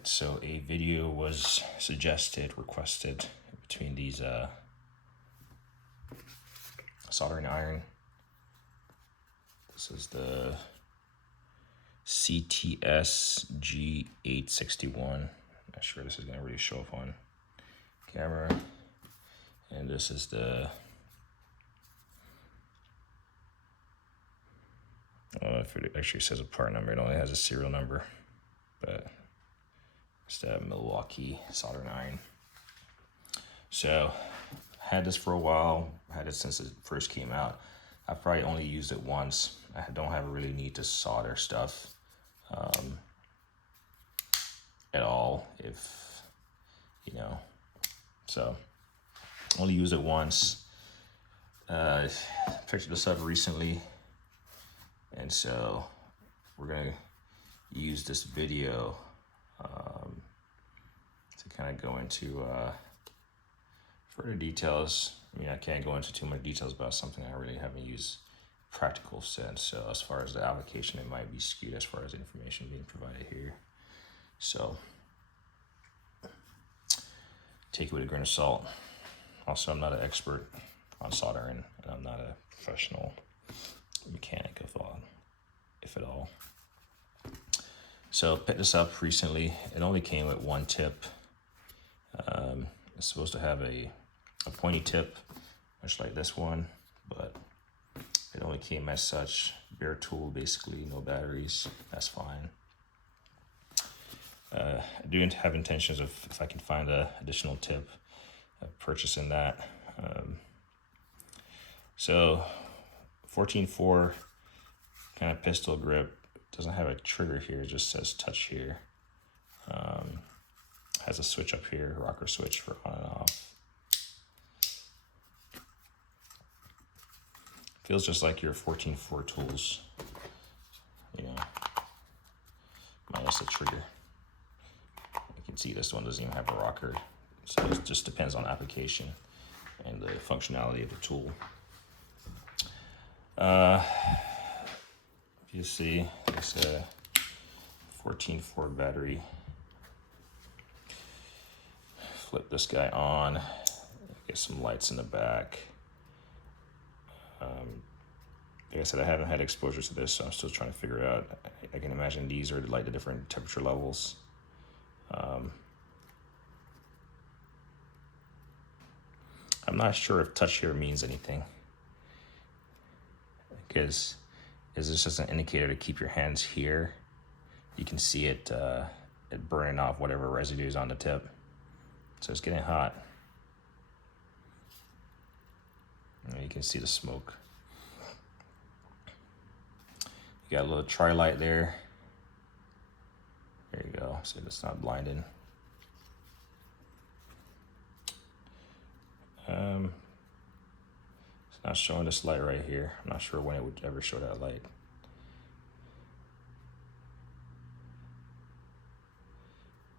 Alright, so a video was requested between these soldering iron. This is the CTS G861. Not sure this is gonna really show up on camera. And this is the, I don't know if it actually says a part number, it only has a serial number, but it's the Milwaukee soldering iron. So, had this for a while, had it since it first came out. I probably only used it once. I don't have a really need to solder stuff at all, if, you know, so only use it once. Picked this up recently, and so we're gonna use this video to kind of go into further details. I mean, I can't go into too much details about something I really haven't used practical sense. So as far as the application, it might be skewed as far as information being provided here. So take it with a grain of salt. Also, I'm not an expert on soldering, and I'm not a professional mechanic if at all. So picked this up recently. It only came with one tip. It's supposed to have a pointy tip, much like this one, but it only came as such. Bare tool, basically, no batteries. That's fine. I do have intentions of, if I can find an additional tip, purchasing that. So 14.4 kind of pistol grip. Doesn't have a trigger here, it just says touch here. Has a switch up here, rocker switch for on and off. Feels just like your 14.4 tools, you know, minus the trigger. You can see this one doesn't even have a rocker, so it just depends on application and the functionality of the tool. You see, it's a 14.4 battery. Flip this guy on, get some lights in the back. Like I said, I haven't had exposure to this, so I'm still trying to figure it out. I can imagine these are like the different temperature levels. I'm not sure if touch here means anything, because is this just an indicator to keep your hands here? You can see it, it burning off whatever residue is on the tip. So it's getting hot. And you can see the smoke. You got a little tri-light there. There you go, so it's not blinding. It's not showing this light right here. I'm not sure when it would ever show that light.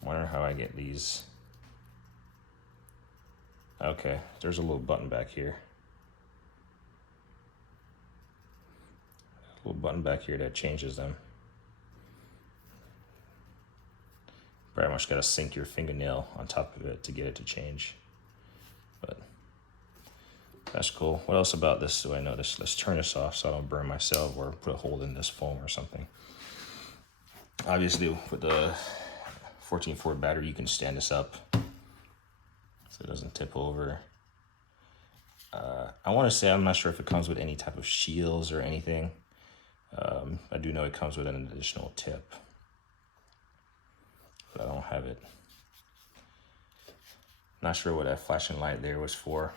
I'm wondering how I get these. Okay, there's a little button back here. A little button back here that changes them. Pretty much got to sink your fingernail on top of it to get it to change. But that's cool. What else about this do I notice? Let's turn this off so I don't burn myself or put a hole in this foam or something. Obviously, with the 14.4 battery, you can stand this up so it doesn't tip over. I want to say, I'm not sure if it comes with any type of shields or anything. I do know it comes with an additional tip, but I don't have it. Not sure what that flashing light there was for.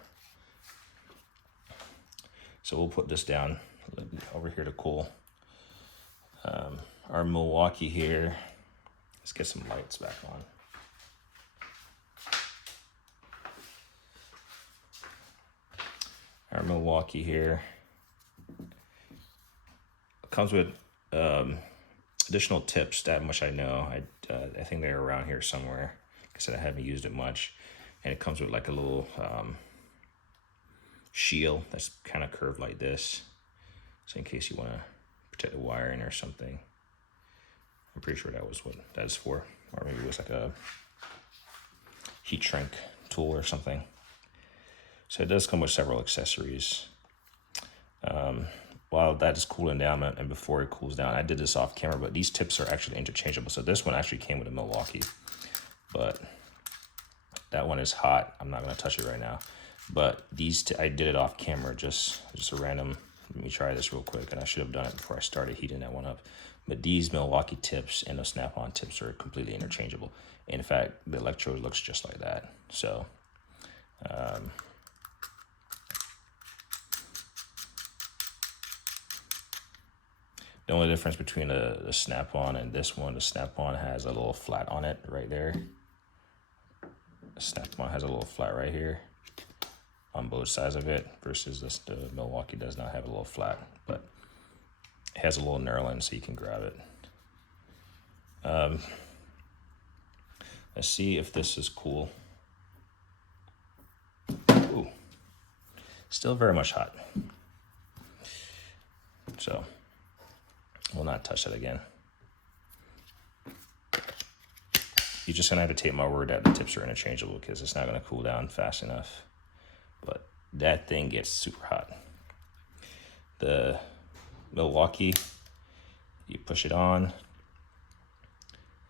So we'll put this down over here to cool. Our Milwaukee here. Let's get some lights back on. Our Milwaukee here comes with additional tips, that much I know. I think they're around here somewhere. Like I said, I haven't used it much. And it comes with like a little shield that's kind of curved like this. So in case you want to protect the wiring or something. I'm pretty sure that was what that is for. or maybe it was like a heat shrink tool or something. So it does come with several accessories. While that is cooling down and before it cools down, I did this off camera, but these tips are actually interchangeable. So this one actually came with a Milwaukee, but that one is hot. I'm not gonna touch it right now. But these, I did it off camera, just a random, let me try this real quick, and I should have done it before I started heating that one up. But these Milwaukee tips and the snap-on tips are completely interchangeable. In fact, the electrode looks just like that. So, the only difference between the snap-on and this one, the snap-on has a little flat on it right there. The snap-on has a little flat right here on both sides of it, versus the Milwaukee does not have a little flat, but it has a little knurling so you can grab it. Let's see if this is cool. Ooh, still very much hot. So we'll not touch that again. You're just gonna have to take my word that the tips are interchangeable, because it's not gonna cool down fast enough. But that thing gets super hot. The Milwaukee, you push it on,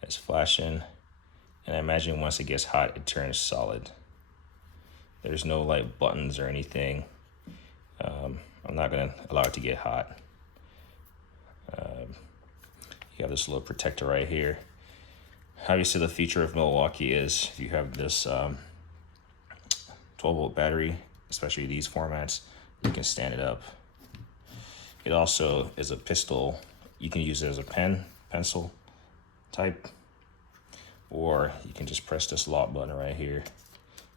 it's flashing, and I imagine once it gets hot, it turns solid. There's no like buttons or anything. I'm not gonna allow it to get hot. You have this little protector right here. Obviously, the feature of Milwaukee is if you have this 12-volt battery, especially these formats, you can stand it up. It also is a pistol. You can use it as a pencil type, or you can just press this lock button right here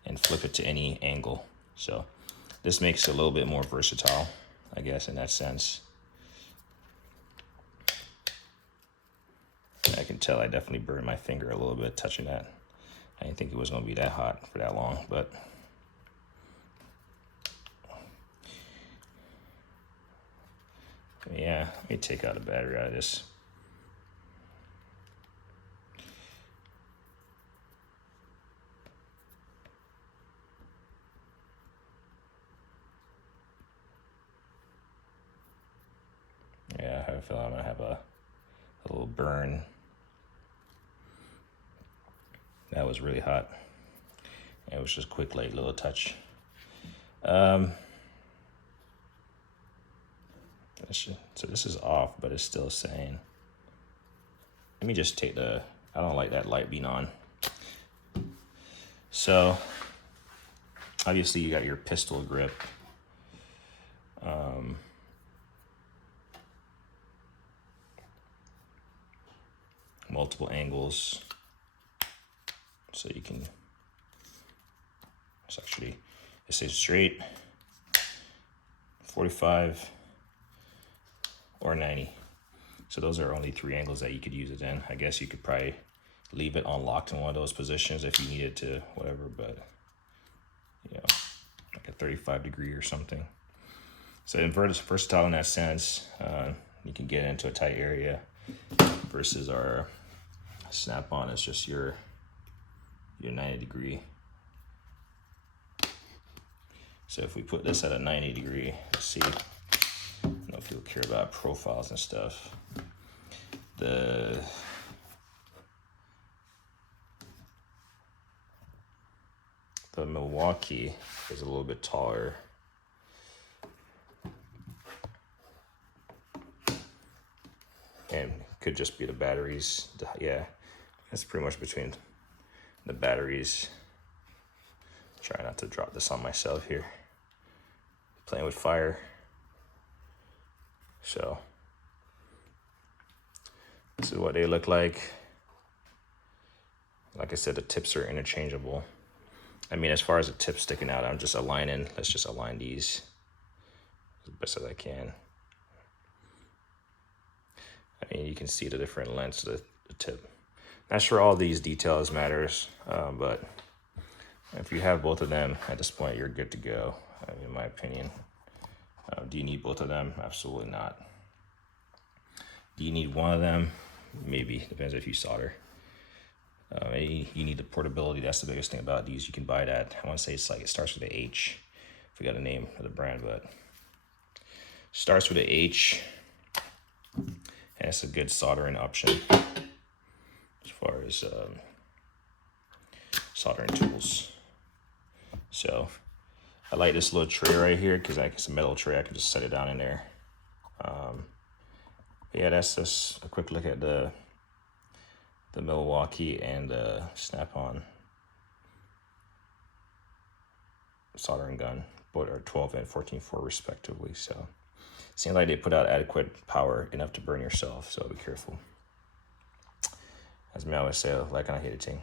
and flip it to any angle. So this makes it a little bit more versatile, I guess, in that sense. I can tell I definitely burned my finger a little bit touching that. I didn't think it was going to be that hot for that long, but yeah, let me take out a battery out of this. Yeah, I have a feeling I'm going to have a little burn. That was really hot. It was just a quick, light little touch. So this is off, but it's still saying. Let me just take I don't like that light being on. So obviously you got your pistol grip. Multiple angles. So you can, it says straight, 45, or 90. So those are only 3 angles that you could use it in. I guess you could probably leave it unlocked in one of those positions if you needed to, whatever, but you know, like a 35 degree or something. So inverted is versatile in that sense. You can get into a tight area, versus our snap-on is just your 90 degree. So if we put this at a 90 degree, let's see. I don't know if people care about profiles and stuff. The Milwaukee is a little bit taller. And could just be the batteries. Yeah, that's pretty much between the batteries. Try not to drop this on myself here. Playing with fire. So this is what they look like. Like I said, the tips are interchangeable. I mean, as far as the tips sticking out, I'm just aligning. Let's just align these as best as I can. I mean, you can see the different lengths of the tip. Not sure all these details matters, but if you have both of them at this point, you're good to go, in my opinion. Do you need both of them? Absolutely not. Do you need one of them? Maybe, depends if you solder. You need the portability. That's the biggest thing about these. You can buy that. I want to say it's like, it starts with a H. I forgot the name of the brand, but starts with a H. And it's a good soldering option as far as soldering tools. So I like this little tray right here because it's a metal tray. I can just set it down in there. Yeah, that's just a quick look at the Milwaukee and Snap-on soldering gun. Both are 12 and 14.4 respectively. So seems like they put out adequate power enough to burn yourself. So be careful. As me always say, like and I hate a thing.